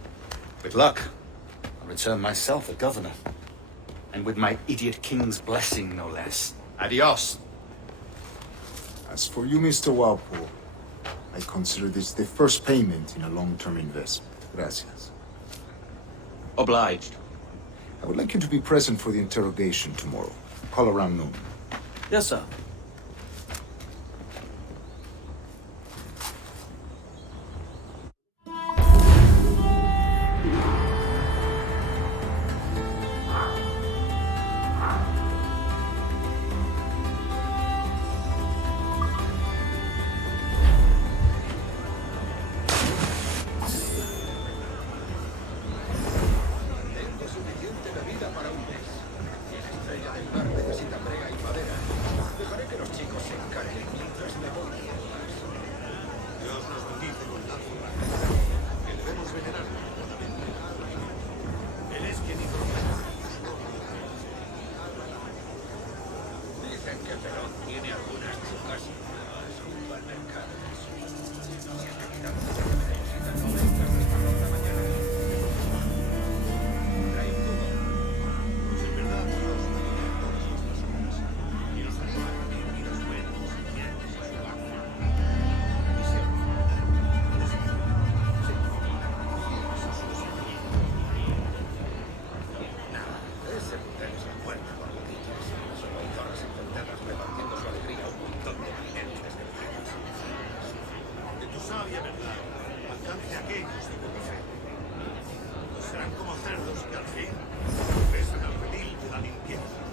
With luck, I'll return myself a governor. And with my idiot king's blessing, no less. Adios. As for you, Mr. Walpole, I consider this the first payment in a long-term investment. Gracias. Obliged. I would like you to be present for the interrogation tomorrow. Call around noon. Yes, sir. sabia verdad alcance a aquellos de buena fe. No serán como cerdos que al fin besan al redil de la limpieza.